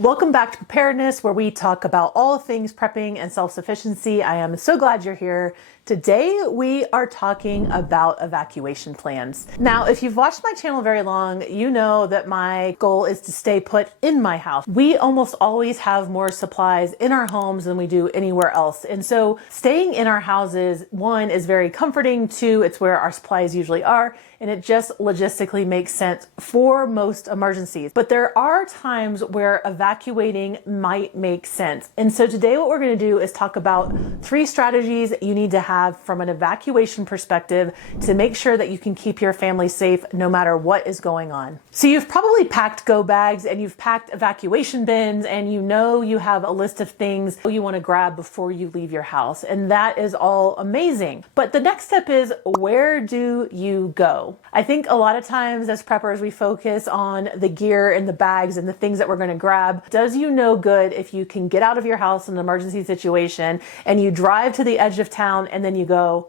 Welcome back to Preparedness, where we talk about all things prepping and self-sufficiency. I am so glad you're here. Today, we are talking about evacuation plans. Now, if you've watched my channel very long, you know that my goal is to stay put in my house. We almost always have more supplies in our homes than we do anywhere else. And so staying in our houses, one, is very comforting. Two, it's where our supplies usually are. And it just logistically makes sense for most emergencies. But there are times where evacuating might make sense. And so today what we're going to do is talk about 3 strategies you need to have from an evacuation perspective to make sure that you can keep your family safe no matter what is going on. So you've probably packed go bags and you've packed evacuation bins, and you know you have a list of things you want to grab before you leave your house. And that is all amazing. But the next step is, where do you go? I think a lot of times as preppers, we focus on the gear and the bags and the things that we're going to grab. Does you no good if you can get out of your house in an emergency situation and you drive to the edge of town and then you go,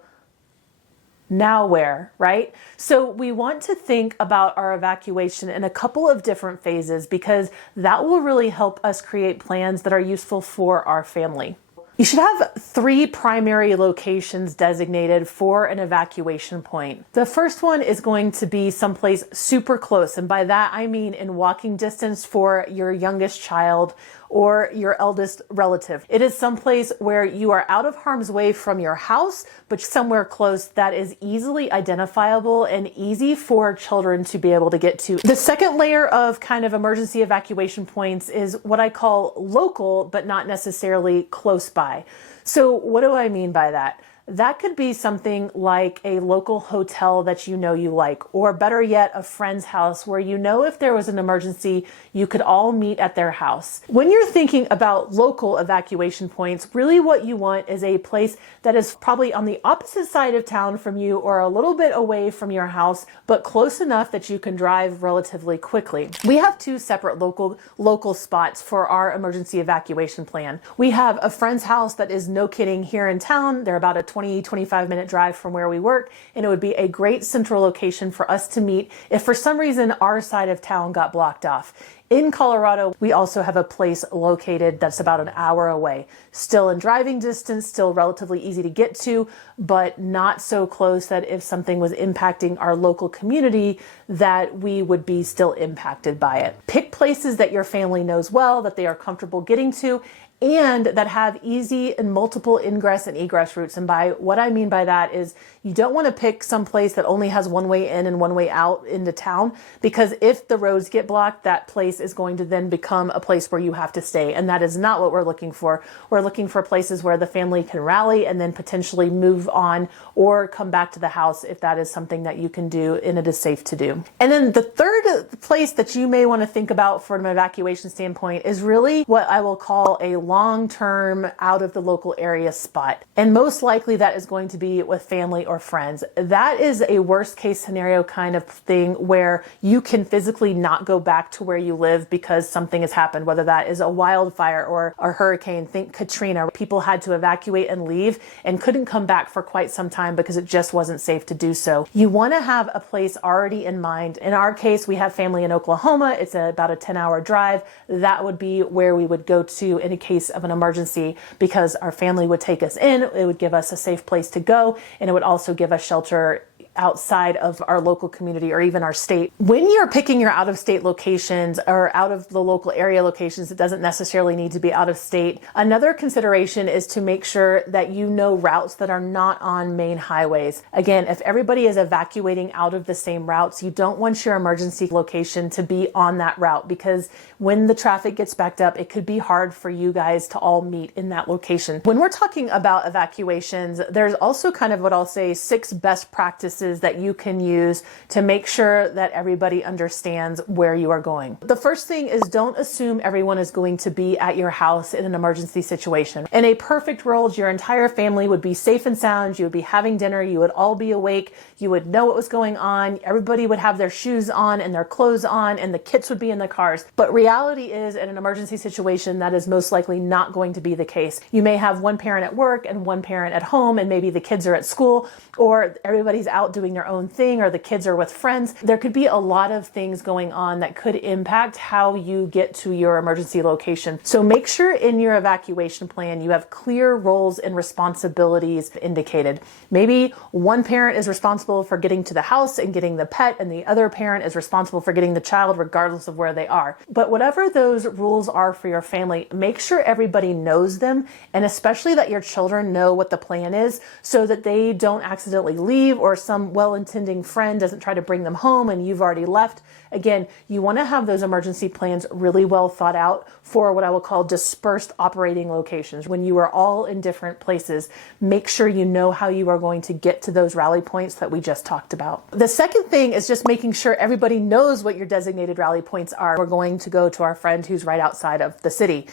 now where, right? So we want to think about our evacuation in a couple of different phases, because that will really help us create plans that are useful for our family. You should have 3 primary locations designated for an evacuation point. The first one is going to be someplace super close. And by that, I mean in walking distance for your youngest child or your eldest relative. It is someplace where you are out of harm's way from your house, but somewhere close that is easily identifiable and easy for children to be able to get to. The second layer of kind of emergency evacuation points is what I call local, but not necessarily close by. So what do I mean by that? That could be something like a local hotel that you know you like, or better yet, a friend's house where you know if there was an emergency, you could all meet at their house. When you're thinking about local evacuation points, really what you want is a place that is probably on the opposite side of town from you or a little bit away from your house, but close enough that you can drive relatively quickly. We have 2 separate local spots for our emergency evacuation plan. We have a friend's house that is, no kidding, here in town. They're about a 25 minute drive from where we work, and it would be a great central location for us to meet if for some reason our side of town got blocked off. In Colorado, we also have a place located that's about an hour away. Still in driving distance, still relatively easy to get to, but not so close that if something was impacting our local community, that we would be still impacted by it. Pick places that your family knows well, that they are comfortable getting to, and that have easy and multiple ingress and egress routes. And by what I mean by that is, you don't want to pick some place that only has one way in and one way out into town, because if the roads get blocked, that place is going to then become a place where you have to stay. And that is not what we're looking for. We're looking for places where the family can rally and then potentially move on or come back to the house if that is something that you can do and it is safe to do. And then the third place that you may want to think about from an evacuation standpoint is really what I will call a long-term out of the local area spot. And most likely that is going to be with family or friends. That is a worst case scenario kind of thing where you can physically not go back to where you live because something has happened, whether that is a wildfire or a hurricane. Think Katrina. People had to evacuate and leave and couldn't come back for quite some time because it just wasn't safe to do so. You want to have a place already in mind. In our case, we have family in Oklahoma. It's about a 10-hour drive. That would be where we would go to in a case of an emergency, because our family would take us in. It would give us a safe place to go, and it would also give us shelter outside of our local community or even our state. When you're picking your out-of-state locations or out of the local area locations, it doesn't necessarily need to be out of state. Another consideration is to make sure that you know routes that are not on main highways. Again, if everybody is evacuating out of the same routes, you don't want your emergency location to be on that route, because when the traffic gets backed up, it could be hard for you guys to all meet in that location. When we're talking about evacuations, there's also kind of what I'll say 6 best practices that you can use to make sure that everybody understands where you are going. The first thing is, don't assume everyone is going to be at your house in an emergency situation. In a perfect world, your entire family would be safe and sound. You would be having dinner. You would all be awake. You would know what was going on. Everybody would have their shoes on and their clothes on, and the kids would be in the cars. But reality is, in an emergency situation, that is most likely not going to be the case. You may have one parent at work and one parent at home, and maybe the kids are at school, or everybody's out out doing their own thing, or the kids are with friends. There could be a lot of things going on that could impact how you get to your emergency location. So make sure in your evacuation plan you have clear roles and responsibilities indicated. Maybe one parent is responsible for getting to the house and getting the pet, and the other parent is responsible for getting the child regardless of where they are. But whatever those rules are for your family, make sure everybody knows them, and especially that your children know what the plan is so that they don't accidentally leave, or some well-intending friend doesn't try to bring them home and you've already left. Again, you want to have those emergency plans really well thought out for what I will call dispersed operating locations. When you are all in different places, make sure you know how you are going to get to those rally points that we just talked about. The second thing is just making sure everybody knows what your designated rally points are. We're going to go to our friend who's right outside of the city.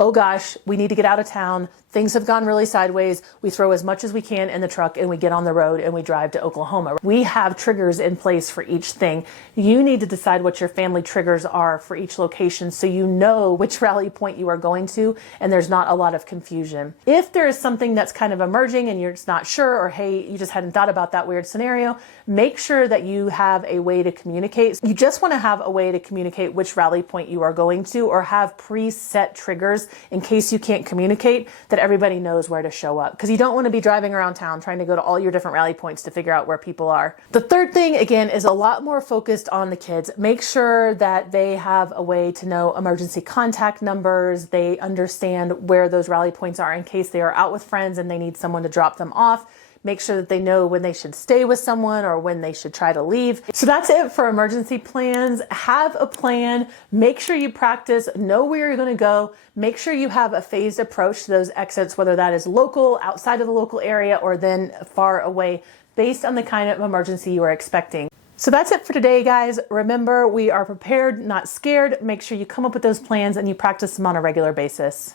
Oh gosh, we need to get out of town. Things have gone really sideways. We throw as much as we can in the truck and we get on the road and we drive to Oklahoma. We have triggers in place for each thing. You need to decide what your family triggers are for each location so you know which rally point you are going to and there's not a lot of confusion. If there is something that's kind of emerging and you're just not sure, or hey, you just hadn't thought about that weird scenario, make sure that you have a way to communicate. You just want to have a way to communicate which rally point you are going to, or have preset triggers in case you can't communicate, that everybody knows where to show up, because you don't want to be driving around town trying to go to all your different rally points to figure out where people are. The third thing, again, is a lot more focused on the kids. Make sure that they have a way to know emergency contact numbers. They understand where those rally points are in case they are out with friends and they need someone to drop them off. Make sure that they know when they should stay with someone or when they should try to leave. So that's it for emergency plans. Have a plan. Make sure you practice, know where you're going to go. Make sure you have a phased approach to those exits, whether that is local, outside of the local area, or then far away, based on the kind of emergency you are expecting. So that's it for today, guys. Remember, we are prepared, not scared. Make sure you come up with those plans and you practice them on a regular basis.